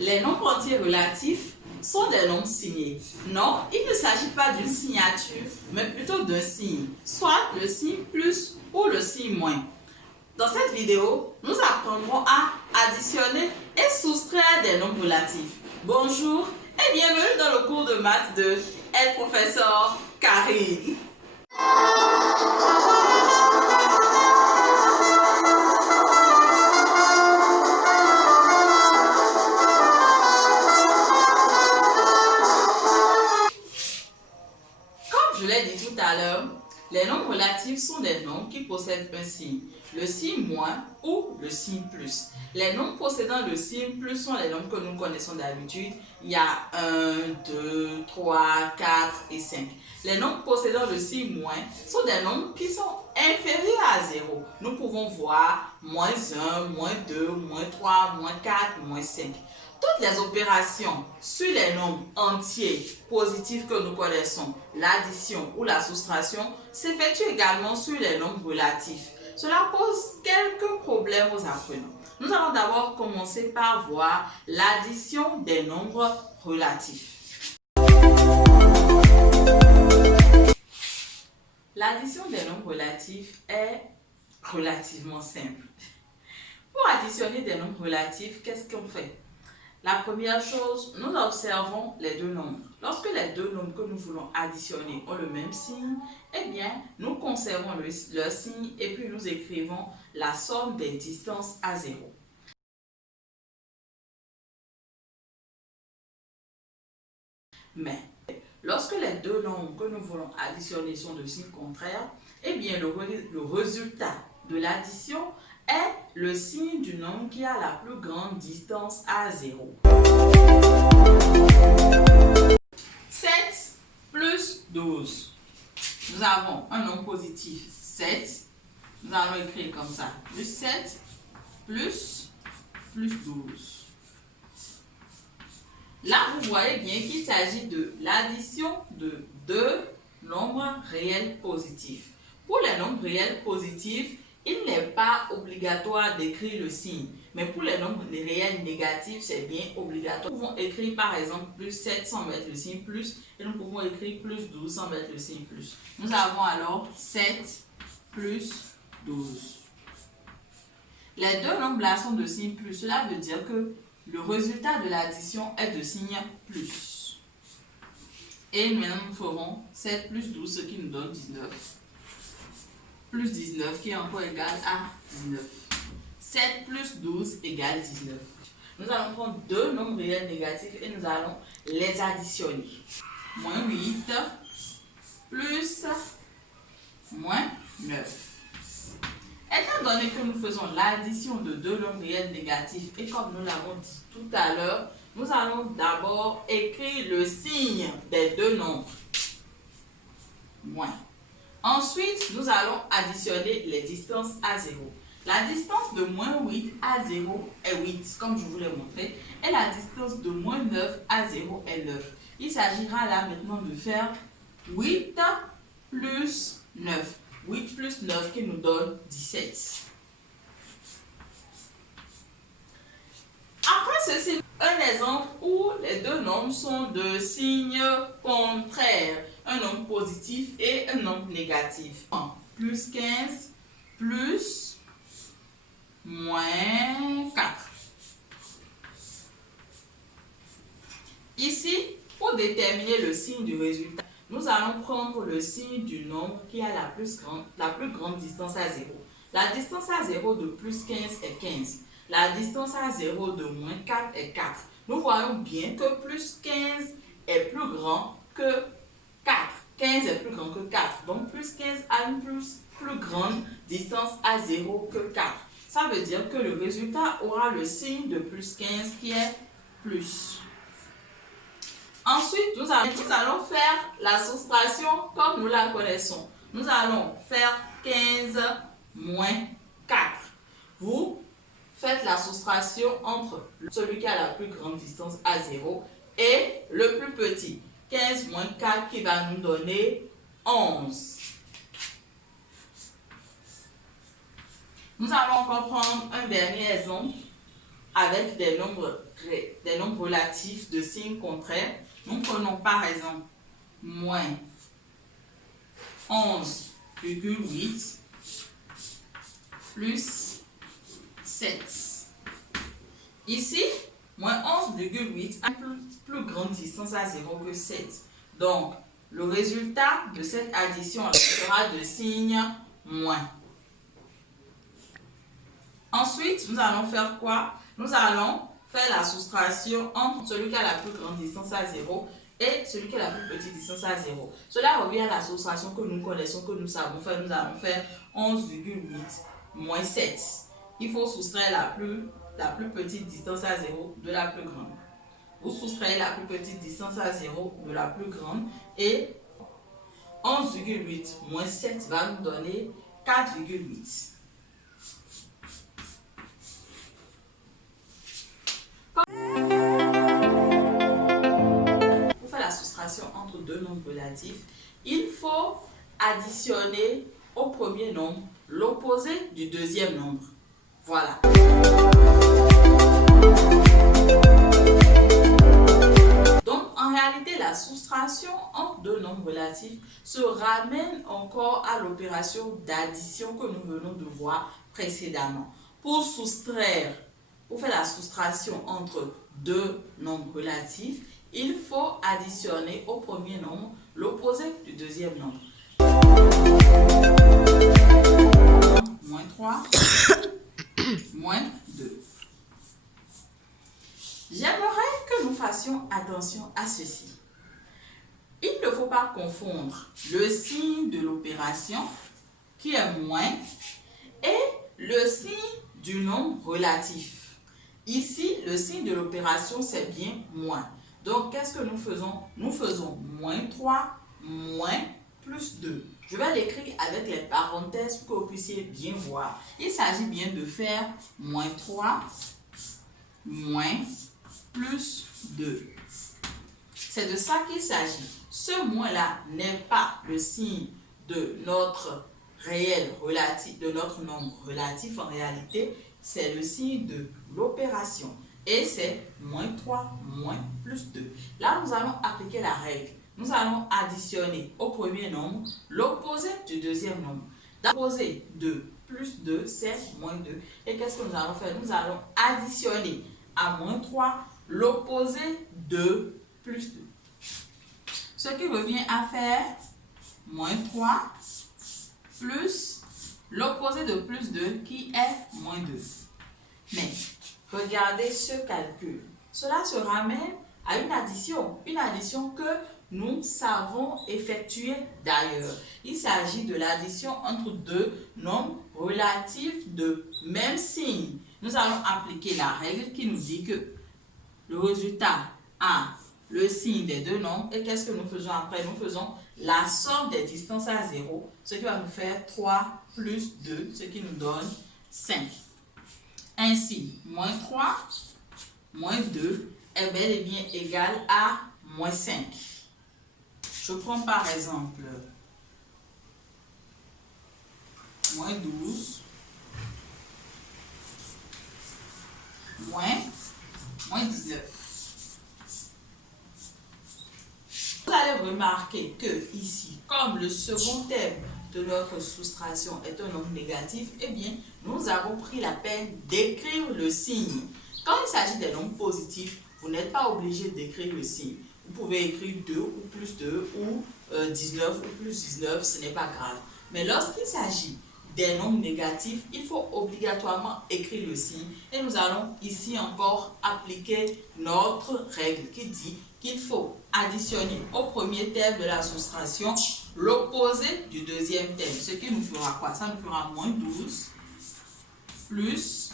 Les nombres entiers relatifs sont des nombres signés. Non, il ne s'agit pas d'une signature, mais plutôt d'un signe, soit le signe plus ou le signe moins. Dans cette vidéo, nous apprendrons à additionner et soustraire des nombres relatifs. Bonjour et bienvenue dans le cours de maths de El Professeur Karine. Je l'ai dit tout à l'heure, les nombres relatifs sont des nombres qui possèdent un signe, le signe moins ou le signe plus. Les nombres possédant le signe plus sont les nombres que nous connaissons d'habitude. Il y a 1, 2, 3, 4 et 5. Les nombres possédant le signe moins sont des nombres qui sont inférieurs à 0. Nous pouvons voir moins 1, moins 2, moins 3, moins 4, moins 5. Toutes les opérations sur les nombres entiers positifs que nous connaissons, l'addition ou la soustraction, s'effectuent également sur les nombres relatifs. Cela pose quelques problèmes aux apprenants. Nous allons d'abord commencer par voir l'addition des nombres relatifs. L'addition des nombres relatifs est relativement simple. Pour additionner des nombres relatifs, qu'est-ce qu'on fait? La première chose, nous observons les deux nombres. Lorsque les deux nombres que nous voulons additionner ont le même signe, eh bien, nous conservons leur signe et puis nous écrivons la somme des distances à 0. Mais, lorsque les deux nombres que nous voulons additionner sont de signes contraires, eh bien, le résultat de l'addition est le signe du nombre qui a la plus grande distance à 0. 7 plus 12. Nous avons un nombre positif 7. Nous allons écrire comme ça. Plus 7 plus 12. Là, vous voyez bien qu'il s'agit de l'addition de deux nombres réels positifs. Pour les nombres réels positifs, il n'est pas obligatoire d'écrire le signe. Mais pour les nombres réels négatifs, c'est bien obligatoire. Nous pouvons écrire par exemple plus 7 sans mettre le signe plus. Et nous pouvons écrire plus 12 sans mettre le signe plus. Nous avons alors 7 plus 12. Les deux nombres là sont de signe plus. Cela veut dire que le résultat de l'addition est de signe plus. Et maintenant nous ferons 7 plus 12, ce qui nous donne 19. Plus 19 qui est encore égal à 19. 7 plus 12 égale 19. Nous allons prendre deux nombres réels négatifs et nous allons les additionner. Moins 8 plus moins 9. Étant donné que nous faisons l'addition de deux nombres réels négatifs et comme nous l'avons dit tout à l'heure, nous allons d'abord écrire le signe des deux nombres. Moins. Ensuite, nous allons additionner les distances à 0. La distance de moins 8 à 0 est 8, comme je vous l'ai montré, et la distance de moins 9 à 0 est 9. Il s'agira là maintenant de faire 8 plus 9. 8 plus 9 qui nous donne 17. Après ceci, un exemple où les deux nombres sont de signes contraires. Un nombre positif et un nombre négatif. Plus 15 plus moins 4. Ici, pour déterminer le signe du résultat, nous allons prendre le signe du nombre qui a la plus grande distance à 0. La distance à 0 de plus 15 est 15. La distance à 0 de moins 4 est 4. Nous voyons bien que plus 15 est plus grand que 4. 15 est plus grand que 4. Donc, plus 15 a une plus grande distance à 0 que 4. Ça veut dire que le résultat aura le signe de plus 15 qui est plus. Ensuite, nous allons faire la soustraction comme nous la connaissons. Nous allons faire 15 moins 4. Vous faites la soustraction entre celui qui a la plus grande distance à 0 et le plus petit. 15 moins 4 qui va nous donner 11. Nous allons encore prendre un dernier exemple. avec des nombres relatifs de signes contraires. Nous prenons par exemple moins 11,8 plus 7. Ici, moins 11,8 a une plus grande distance à 0 que 7. Donc, le résultat de cette addition sera de signe moins. Ensuite, nous allons faire quoi? Nous allons faire la soustraction entre celui qui a la plus grande distance à 0 et celui qui a la plus petite distance à 0. Cela revient à la soustraction que nous connaissons, que nous savons faire. Nous allons faire 11,8 moins 7. Il faut soustraire la plus petite distance à 0 de la plus grande. Vous soustrayez la plus petite distance à 0 de la plus grande et 11,8 moins 7 va nous donner 4,8. Pour faire la soustraction entre deux nombres relatifs, il faut additionner au premier nombre l'opposé du deuxième nombre. Voilà. Donc, en réalité, la soustraction entre deux nombres relatifs se ramène encore à l'opération d'addition que nous venons de voir précédemment. Pour faire la soustraction entre deux nombres relatifs, il faut additionner au premier nombre l'opposé du deuxième nombre. Moins 3, moins 2. J'aimerais que nous fassions attention à ceci. Il ne faut pas confondre le signe de l'opération, qui est moins, et le signe du nombre relatif. Ici, le signe de l'opération, c'est bien moins. Donc, qu'est-ce que nous faisons? Nous faisons moins 3, moins plus 2. Je vais l'écrire avec les parenthèses pour que vous puissiez bien voir. Il s'agit bien de faire moins 3, moins plus 2. C'est de ça qu'il s'agit. Ce moins-là n'est pas le signe de notre réel relatif, de notre nombre relatif. En réalité, c'est le signe de l'opération. Et c'est moins 3, moins plus 2. Là, nous allons appliquer la règle. Nous allons additionner au premier nombre l'opposé du deuxième nombre. L'opposé de plus 2, c'est moins 2. Et qu'est-ce que nous allons faire? Nous allons additionner à moins 3 l'opposé de plus 2. Ce qui revient à faire moins 3 plus l'opposé de plus 2 qui est moins 2. Mais regardez ce calcul. Cela se ramène à une addition que nous savons effectuer d'ailleurs. Il s'agit de l'addition entre deux nombres relatifs de même signe. Nous allons appliquer la règle qui nous dit que le résultat a le signe des deux nombres. Et qu'est-ce que nous faisons après? Nous faisons la somme des distances à 0, ce qui va nous faire 3 plus 2, ce qui nous donne 5. Ainsi, moins 3, moins 2 est bel et bien égal à moins 5. Je prends par exemple moins 12, moins 19. Vous allez remarquer que ici, comme le second terme de notre soustraction est un nombre négatif, eh bien, nous avons pris la peine d'écrire le signe. Quand il s'agit des nombres positifs, vous n'êtes pas obligé d'écrire le signe. Vous pouvez écrire 2 ou plus 2 ou 19 ou plus 19, ce n'est pas grave. Mais lorsqu'il s'agit des nombres négatifs, il faut obligatoirement écrire le signe. Et nous allons ici encore appliquer notre règle qui dit qu'il faut additionner au premier terme de la soustraction l'opposé du deuxième terme. Ce qui nous fera quoi? Ça nous fera moins 12 plus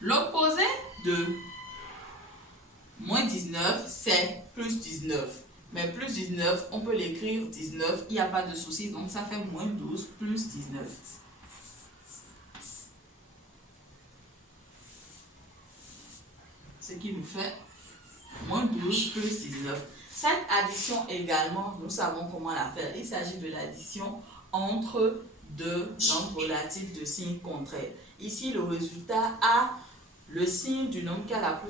l'opposé de moins 19, c'est plus 19. Mais plus 19, on peut l'écrire 19, il n'y a pas de souci. Donc ça fait moins 12 plus 19. Ce qui nous fait moins 12 plus 19. Cette addition également, nous savons comment la faire. Il s'agit de l'addition entre deux nombres relatifs de signes contraires. Ici, le résultat a le signe du nombre qui a la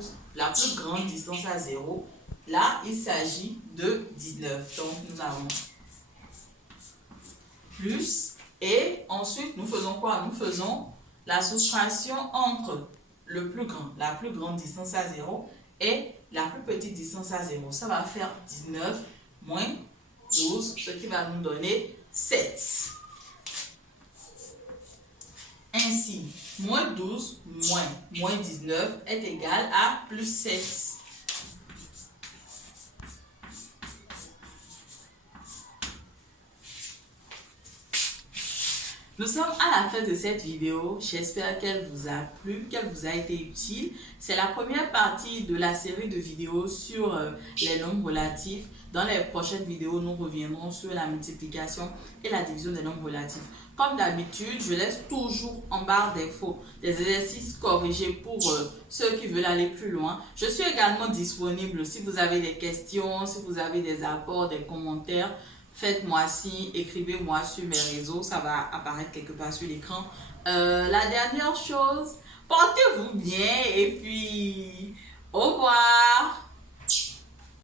plus grande distance à 0. Là, il s'agit de 19. Donc, nous avons plus. Et ensuite, nous faisons quoi? Nous faisons la soustraction entre la plus grande distance à 0 et la plus petite distance à 0. Ça va faire 19 moins 12, ce qui va nous donner 7. Ainsi, moins 12 moins 19 est égal à plus 7. Nous sommes à la fin de cette vidéo. J'espère qu'elle vous a plu, qu'elle vous a été utile. C'est la première partie de la série de vidéos sur les nombres relatifs. Dans les prochaines vidéos, nous reviendrons sur la multiplication et la division des nombres relatifs. Comme d'habitude, je laisse toujours en barre d'infos des exercices corrigés pour ceux qui veulent aller plus loin. Je suis également disponible si vous avez des questions, si vous avez des apports, des commentaires. Faites-moi signe, écrivez-moi sur mes réseaux, ça va apparaître quelque part sur l'écran. La dernière chose, portez-vous bien et puis au revoir.